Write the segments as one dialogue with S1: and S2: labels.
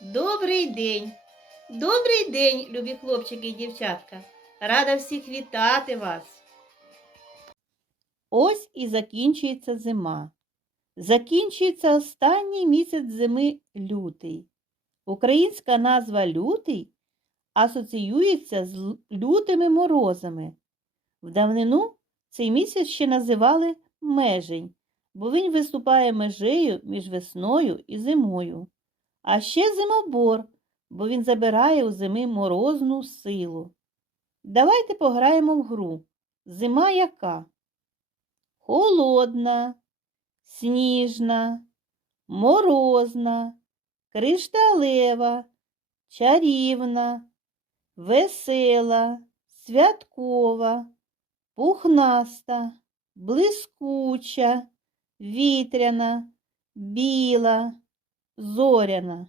S1: Добрий день! Добрий день, любі хлопчики і дівчатка! Рада всіх вітати вас! Ось і закінчується зима. Закінчується останній місяць зими лютий. Українська назва лютий асоціюється з лютими морозами. В давнину цей місяць ще називали межень, бо він виступає межею між весною і зимою. А ще зимобор, бо він забирає у зими морозну силу. Давайте пограємо в гру. Зима яка? Холодна, сніжна, морозна, кришталева, чарівна, весела, святкова, пухнаста, блискуча, вітряна, біла, зоряна.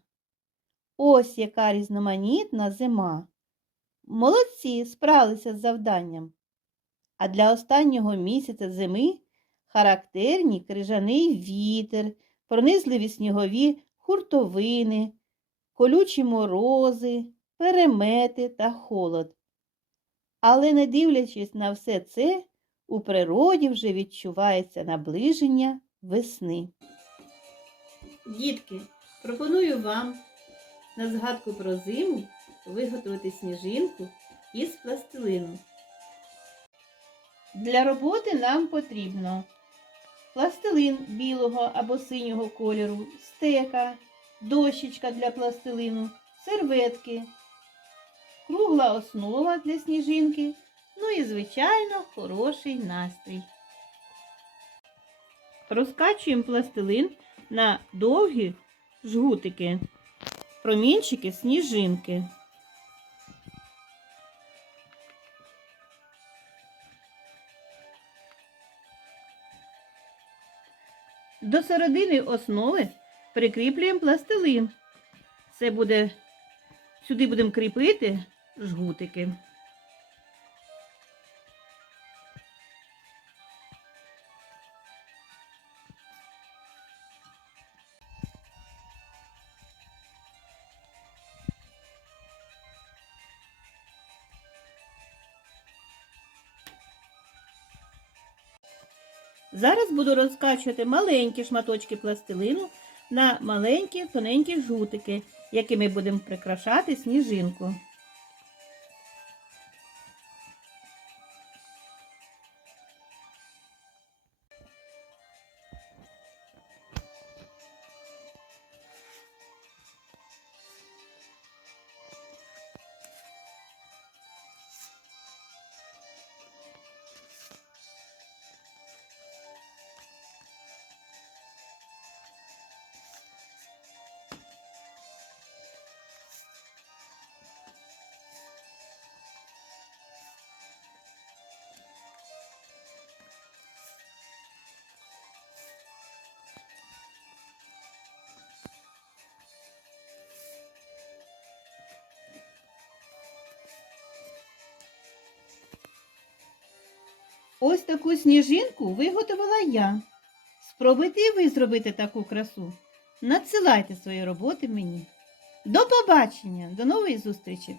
S1: Ось яка різноманітна зима. Молодці справилися з завданням. А для останнього місяця зими характерні крижаний вітер, пронизливі снігові хуртовини, колючі морози, перемети та холод. Але не дивлячись на все це, у природі вже відчувається наближення весни. Дітки, пропоную вам на згадку про зиму виготовити сніжинку із пластилину. Для роботи нам потрібно пластилин білого або синього кольору, стека, дощечка для пластилину, серветки, кругла основа для сніжинки, ну і, звичайно, хороший настрій. Розкачуємо пластилин на довгі жгутики, промінчики сніжинки. До середини основи прикріплюємо пластилин. Це буде, сюди будемо кріпити жгутики. Зараз буду розкачувати маленькі шматочки пластилину на маленькі тоненькі жгутики, якими будемо прикрашати сніжинку. Ось таку сніжинку виготовила я. Спробуйте ви зробити таку красу. Надсилайте свої роботи мені. До побачення, до нової зустрічі!